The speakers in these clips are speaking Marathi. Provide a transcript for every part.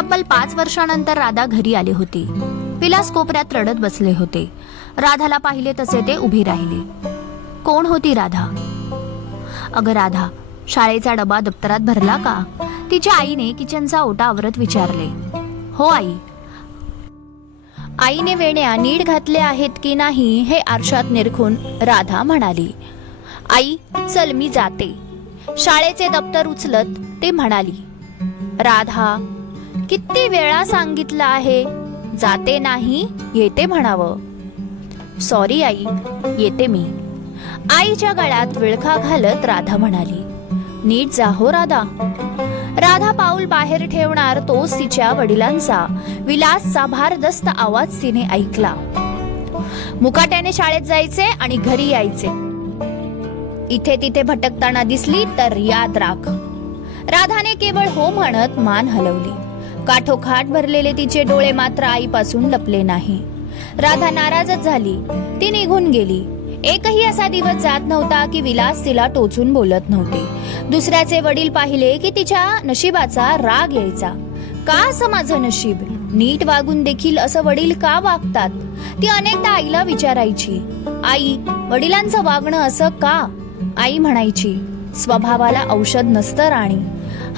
तब्बल 5 वर्षानंतर राधा घरी आली होती. विलास कोपऱ्यात रडत बसले होते. राधाला पाहिले तसे ते उभे राहिले. कोण होती राधा? अगं राधा, शाळेचा डबा दप्तरात भरला का? तिच्या आईने किचनचा ओटा आवरत विचारले. हो आई. आईने वेण्या नीट घातल्या आहेत की नाही हे आरशात निरखून राधा म्हणाली. आई चल मी जाते. शाळेचे दप्तर उचलत ते म्हणाली. राधा, किती वेळा सांगितलं आहे, जाते नाही येते म्हणावं. सॉरी आई, येते मी. आईच्या गळ्यात विळखा घालत राधा म्हणाली. नीट जा हो राधा. राधा पाऊल बाहेर ठेवणार तोच तिच्या वडिलांचा विलासचा भारदस्त आवाज तिने ऐकला. मुकाट्याने शाळेत जायचे आणि घरी यायचे. इथे तिथे भटकताना दिसली तर याद राख. राधाने केवळ हो म्हणत मान हलवली. काठोकाठ भरलेले तिचे डोळे मात्र आईपासून लपले नाही. राधा नाराजच झाली. ती निघून गेली. एकही असा दिवस जात नव्हता की विलास तिला टोचून बोलत नव्हते. दुसऱ्याचे वडील पाहिले की तिच्या नशिबाचा राग यायचा. का असं माझं नशीब? नीट वागून देखील असं वडील का वागतात? ती अनेकदा आईला विचारायची. आई, वडिलांचं वागणं असं का? आई म्हणायची, स्वभावाला औषध नसतं राणी.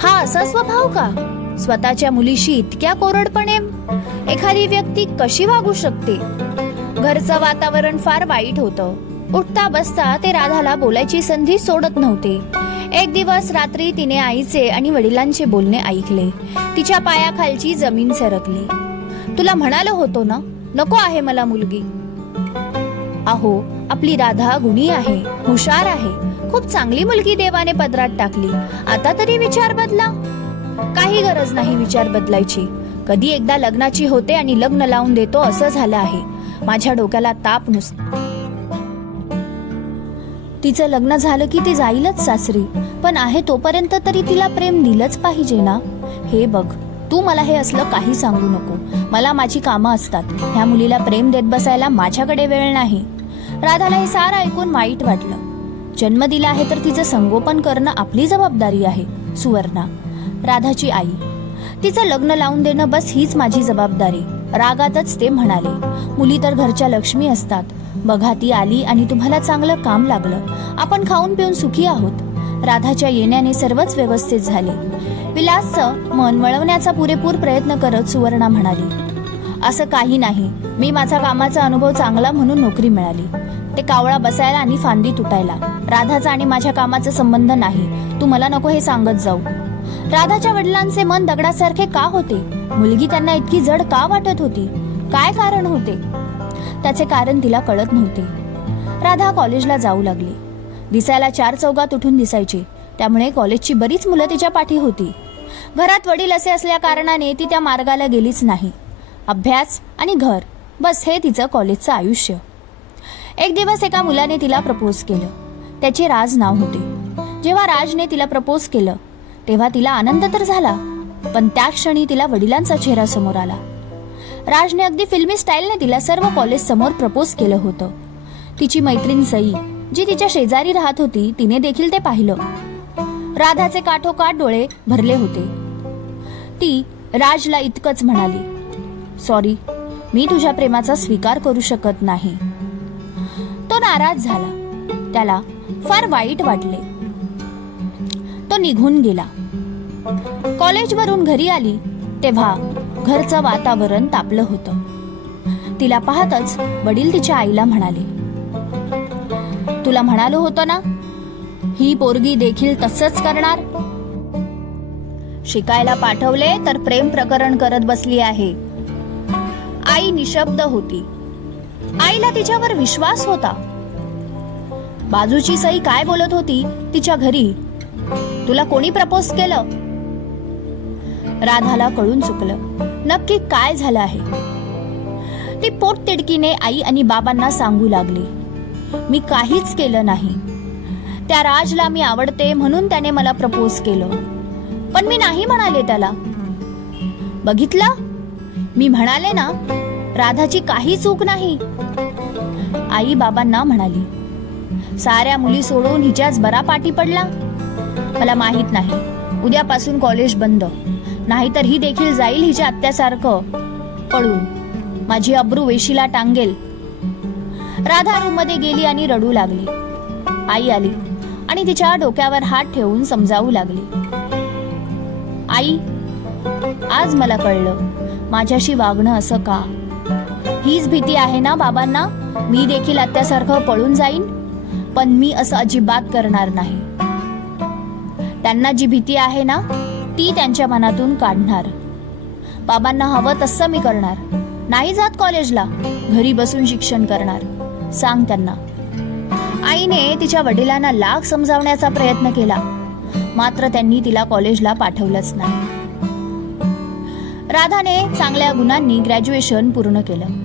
हा असा स्वभाव का? स्वतःच्या मुलीशी इतक्या कोरडपणे एखादी व्यक्ती कशी वागू शकते? घरचं वातावरण फार वाईट होतं. उठता बसता ते राधाला बोलायची संधी सोडत नव्हते. एक दिवस रात्री तिने आईचे आणि वडिलांचे बोलणे ऐकले. तिच्या पायाखालची जमीन सरकली. तुला म्हणालो होतो ना, नको आहे मला मुलगी. अहो, आपली राधा गुणी आहे, हुशार आहे, खूप चांगली मुलगी देवाने पदरात टाकली. आता तरी विचार बदला. काही गरज नाही विचार बदलायची. कधी एकदा लग्नाची होते आणि लग्न लावून देतो असं झालं आहे. माझ्या डोक्याला ताप नुसता. तिचं लग्न झालं की ती जाईलच सासरी, पण आहे तोपर्यंत तरी तिला प्रेम दिलंच पाहिजे ना. हे बघ, तू मला हे असलं काही सांगू नको. मला माझी कामं असतात. ह्या मुलीला प्रेम देत बसायला माझ्याकडे वेळ नाही. राधाला हे सारं ऐकून वाईट वाटलं. जन्म दिला आहे तर तिचं संगोपन करणं आपली जबाबदारी आहे. सुवर्णा, राधाची आई, तिचं लग्न लावून देणं बस हीच माझी जबाबदारी. रागातच ते म्हणाले. मुली तर घरच्या लक्ष्मी असतात. बघा, ती आली आणि तुम्हाला चांगलं काम लागलं. आपण खाऊन पिऊन सुखी आहोत. राधाच्या येण्याने सर्वच व्यवस्थित झाले. विलासचं मन वळवण्याचा पुरेपूर प्रयत्न करत सुवर्णा म्हणाली. असं काही नाही. मी माझा कामाचा अनुभव चांगला म्हणून नोकरी मिळाली. ते कावळा बसायला आणि फांदी तुटायला. राधाचा आणि माझ्या कामाचा संबंध नाही. तू मला नको हे सांगत जाऊ. राधाच्या वडिलांचे मन दगडासारखे का होते? मुलगी त्यांना इतकी जड का वाटत होती? काय कारण होते? त्याचे कारण तिला कळत नव्हते. राधा कॉलेजला जाऊ लागली. दिसायला 4 चौघात उठून दिसायची. त्यामुळे कॉलेजची बरीच मुलं तिच्या पाठी होती. घरात वडील असे असल्या कारणाने ती त्या मार्गाला गेलीच नाही. अभ्यास आणि घर, बस हे तिचं कॉलेजचं आयुष्य. एक दिवस एका मुलाने तिला प्रपोज केलं. त्याचे राज नाव होते. जेव्हा राजने तिला प्रपोज केलं तेव्हा तिला आनंद तर झाला, पण त्या क्षणी तिला वडिलांचा चेहरा समोर आला. राजने अगदी फिल्मी स्टाईलने तिला सर्व कॉलेज समोर प्रपोज केलं होतं. तिची मैत्रीण सई, जी तिच्या शेजारी राहत होती, तिने देखील ते पाहिलं. राधाचे काठोकाठ डोळे भरले होते. ती राजला इतकंच म्हणाली, सॉरी, मी तुझ्या प्रेमाचा स्वीकार करू शकत नाही. तो नाराज झाला. त्याला फार वाईट वाटले. तो निघून गेला. कॉलेजवरून घरी आली तेव्हा घरचं वातावरण तापलं होतं. तिला पाहतच वडील तिच्या आईला म्हणाले, तुला म्हणालो होतो ना, ही पोरगी देखील तसंच करणार. शिकायला पाठवले तर प्रेम प्रकरण करत बसली आहे. आई निशब्द होती. आईला तिच्यावर विश्वास होता. बाजूची सई काय बोलत होती तिच्या घरी, तुला कोणी प्रपोज केलं? राधाला कळून चुकलं नक्की काय झालं आहे. ती पोटतिडकीने आई आणि बाबांना सांगू लागली, मी काहीच केलं नाही. त्या राजला मी आवडते म्हणून त्याने मला प्रपोज केलं, पण मी नाही म्हणाले त्याला. बघितलं, मी म्हणाले ना, राधाची काही चूक नाही. आई बाबांना म्हणाली, साऱ्या मुली सोडून हिच्याच बरा पाठी पडला. मला माहित नाही, उद्यापासून कॉलेज बंद. नाहीतर ही देखील जाईल हिच्या आत्यासारखं पळून, माझी अब्रू वेशीला टांगेल. राधा रूम मध्ये गेली आणि रडू लागली. आई आली आणि तिच्या डोक्यावर हात ठेवून समजावू लागली. आई, आज मला कळलं माझ्याशी वागणं असं का. हीच भीती आहे ना बाबांना, मी देखील आत्यासारखं पळून जाईन. पण मी असं अजिबात करणार नाही. त्यांना जी भीती आहे ना ती त्यांच्या मनातून काढणार. बाबांना हवं तसं मी करणार. नाही जात कॉलेजला, घरी बसून शिक्षण करणार. सांग त्यांना. आईने तिच्या वडिलांना लाख समजावण्याचा प्रयत्न केला, मात्र त्यांनी तिला कॉलेजला पाठवलंच नाही. राधाने चांगल्या गुणांनी ग्रॅज्युएशन पूर्ण केलं.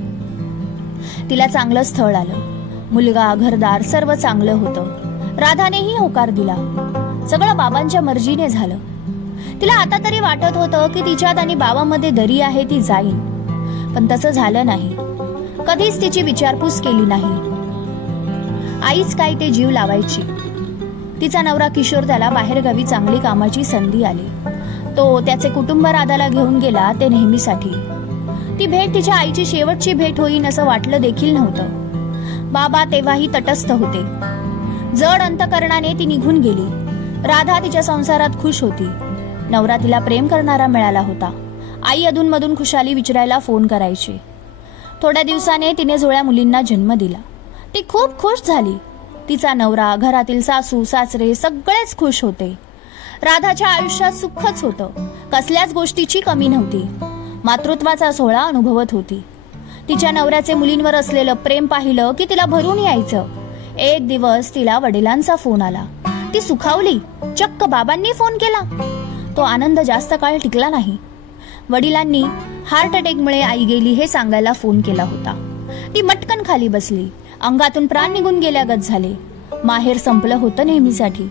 तिला चांगलं स्थळ आलं. मुलगा, घरदार सर्व चांगलं होतं. राधानेही होकार दिला. सगळं बाबांच्या मर्जीने झालं. तिला आता तरी वाटत होतं की तिच्यात आणि बाबांमध्ये दरी आहे ती जाईल, पण तसं झालं नाही. कधीच तिची विचारपूस केली नाही. आईच काय ते जीव लावायची. तिचा नवरा किशोर त्याला बाहेरगावी चांगली कामाची संधी आली. तो त्याचे कुटुंब राधाला घेऊन गेला, ते नेहमीसाठी. ती भेट तिच्या आईची शेवटची भेट होईन असं वाटलं देखील नव्हतं. बाबा तेव्हाही तटस्थ होते. जड अंतकरणाने ती निघून गेली. राधा तिच्या संसारात खुश होती. नवरा तिला प्रेम करणारा मिळाला होता. आई अधूनमधून खुशाली विचारायला फोन करायची. थोड्या दिवसाने तिने जुळ्या मुलींना जन्म दिला. ती खूप खुश झाली. तिचा नवरा, घरातील सासू सासरे सगळेच खुश होते. राधाच्या आयुष्यात सुखच होतं. कसल्याच गोष्टीची कमी नव्हती. मातृत्वाचा सोहळा अनुभवत होती. तिच्या नवऱ्याचे मुलींवर असलेलं प्रेम पाहिलं की तिला भरून यायचं. एक दिवस तिला वडिलांचा फोन आला. ती सुखावली. चक्क बाबांनी फोन केला. तो आनंद जास्त काळ टिकला नाही. वडिलांनी हार्ट अटॅकमुळे आई गेली हे सांगायला फोन केला होता. ती मटकन खाली बसली. अंगातून प्राण निघून गेल्यागत झाले. माहेर संपलं होतं नेहमीसाठी.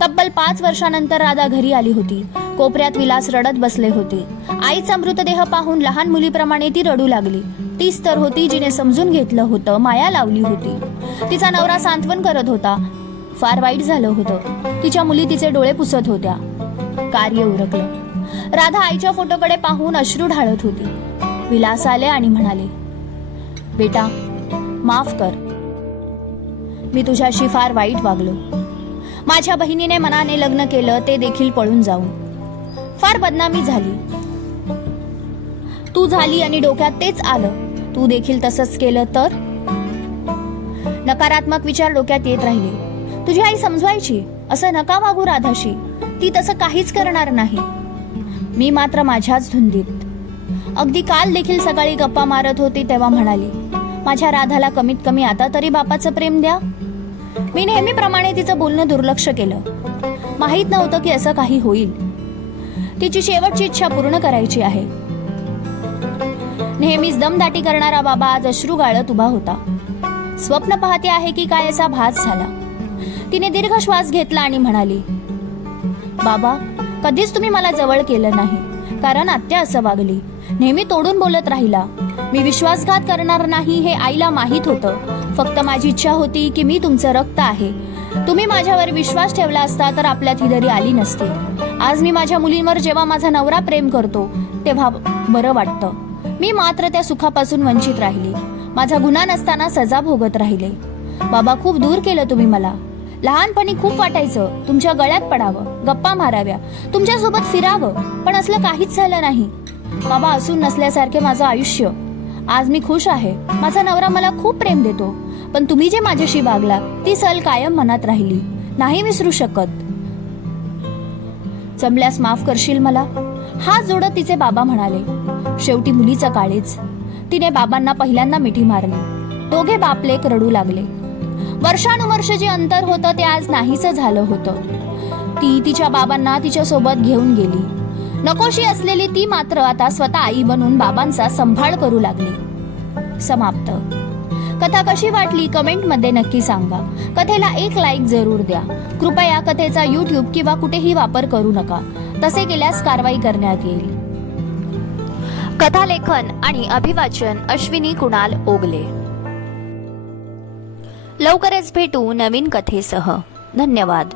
तब्बल 5 वर्षानंतर राधा घरी आली होती. कोपऱ्यात विलास रडत बसले होते. आईचा मृतदेह पाहून लहान मुलीप्रमाणे ती रडू लागली. तीच तर होती जिने समजून घेतलं होतं, माया लावली होती. तिचा नवरा सांत्वन करत होता. फार वाईट झालं होतं. तिच्या मुली तिचे डोळे पुसत होत्या. कार्य उरकलं. राधा आईच्या फोटोकडे पाहून अश्रू ढाळत होती. विलास आले आणि म्हणाले, बेटा माफ कर, मी तुझ्याशी फार वाईट वागलो. माझ्या बहिणीने मनाने लग्न केलं, ते देखील पळून जाऊन. फार बदनामी झाली. तू झाली आणि डोक्यात तेच आलं. तू देखील तसंच केलं तर. नकारात्मक विचार डोक्यात येत राहिले. तुझी आई समजवायची, असं नका वागू राधाशी, ती तसं काहीच करणार नाही. मी मात्र माझ्याच धुंदीत. अगदी काल देखील सकाळी गप्पा मारत होती तेव्हा म्हणाली, माझ्या राधाला कमीत कमी आता तरी बापाचं प्रेम द्या. मी नेहमीप्रमाणे तिचं बोलणं दुर्लक्ष केलं. माहित नव्हतं की असं काही होईल. तिची शेवटची इच्छा पूर्ण करायची आहे. नेहमीच दमदाटी करणारा बाबा आज अश्रू गाळत उभा होता. स्वप्न पाहते आहे की काय असा भास झाला. तिने दीर्घ श्वास घेतला आणि म्हणाली, बाबा कधीच तुम्ही मला जवळ केलं नाही, कारण आत्या असं वागली. नेहमी तोडून बोलत राहिला. मी विश्वासघात करणार नाही हे आईला माहित होतं. फक्त माझी इच्छा होती की मी तुमचं रक्त आहे. तुम्ही माझ्यावर विश्वास ठेवला असता तर आपल्यात ही दरी आली नसती. आज मी माझ्या मुलींवर जेव्हा माझा नवरा प्रेम करतो तेव्हा बरं वाटतं. मी मात्र त्या सुखापासून वंचित राहिली. माझा गुन्हा नसताना सजा भोगत राहिले. बाबा खूप दूर केलं तुम्ही मला. लहानपणी खूप वाटायचं तुमच्या गळ्यात पडावं, गप्पा माराव्या, तुमच्यासोबत फिरावं, पण असलं काहीच झालं नाही. बाबा असून नसल्यासारखे माझं आयुष्य. आज मी खुश आहे. माझा नवरा मला खूप प्रेम देतो, पण तुम्ही जे माझ्याशी वागला ती सल कायम मनात राहिली. नाही विसरू शकत. जमल्यास माफ करशील मला. हात जोडत तिचे बाबा म्हणाले. शेवटी मुलीचं काळीच. तिने बाबांना पहिल्यांदा मिठी मारली. दोघे बापलेक रडू लागले. वर्षानुवर्ष जे अंतर होतं ते आज नाहीच झालं होतं. ती तिच्या बाबांना तिच्या सोबत घेऊन गेली. नकोशी असलेली ती मात्र आता स्वतः आई बनून बाबांचा सांभाळ करू लागली. समाप्त. कथा कशी वाटली कमेंट मध्ये नक्की सांगा. कथेला एक लाईक जरूर द्या. कृपया कथेचा YouTube किंवा कुठेही वापर करू नका. तसे केल्यास कारवाई करण्यात येईल. कथा लेखन आणि अभिवाचन अश्विनी कुणाल ओगले. लवकरच भेटू नवीन कथेसह. धन्यवाद.